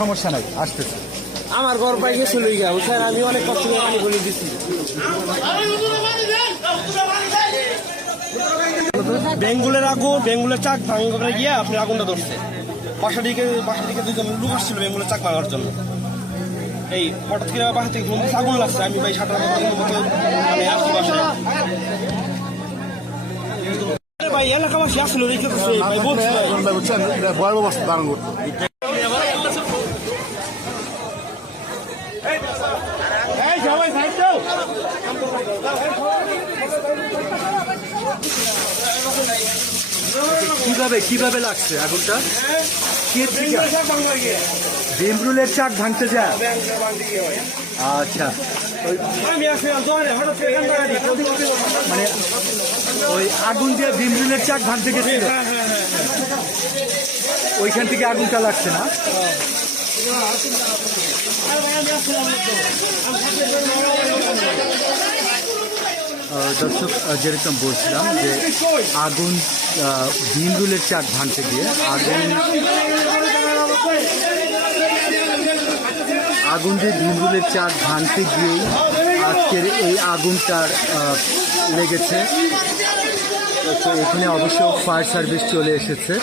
সমস্যা নাই, আসতেছে। আমার ঘর পাই গেছিল স্যার, আমি অনেক কষ্ট করে পানি বলে দিচ্ছি। বেঙ্গুলের আগুন, বেঙ্গুলের চাক ভাঙা গিয়ে আপনি আগুনটা ধরছে। বাসা দিকে দুজন লোক আসছিল বেঙ্গুলের চাক ভাঙার জন্য। এই হঠাৎ করে বাসা থেকে আগুন লাগছে। আমি ভাই 7টা মতো মানে আসছি বাসায়। ভাই এলাকাবাসী আসছিল ভাই বলছি বুঝছেন, ভয়াবহ অবস্থা ধারণ করতো। কিভাবে লাগছে আগুনটা? ভীমরুলের চাক ভাঙতে যায়। আচ্ছা, মানে ওই আগুন দিয়ে ভীমরুলের চাক ভাঙতে গেছিল, ওইখান থেকে আগুনটা লাগছে না? দর্শক, যেরকম বলছিলাম যে আগুন ভীমরুলের চাক ভাঙতে গিয়ে আগুন দিয়ে ভীমরুলের চাক ভাঙতে গিয়েই আজকের এই আগুনটার লেগেছে। তো এখানে অবশ্য ফায়ার সার্ভিস চলে এসেছে।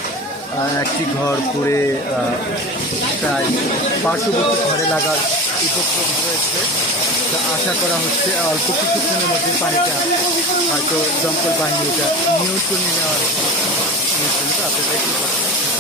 একটি ঘর পুড়ে প্রায় পার্শ্ববর্তী ঘরে লাগার উপক্রম হয়েছে। আশা করা হচ্ছে অল্প কিছুক্ষণের মধ্যে পানিটা হয়তো দমকল বাহিনী এটা নিয়ন্ত্রণে নেওয়ার আপনারা দেখতে পাচ্ছেন।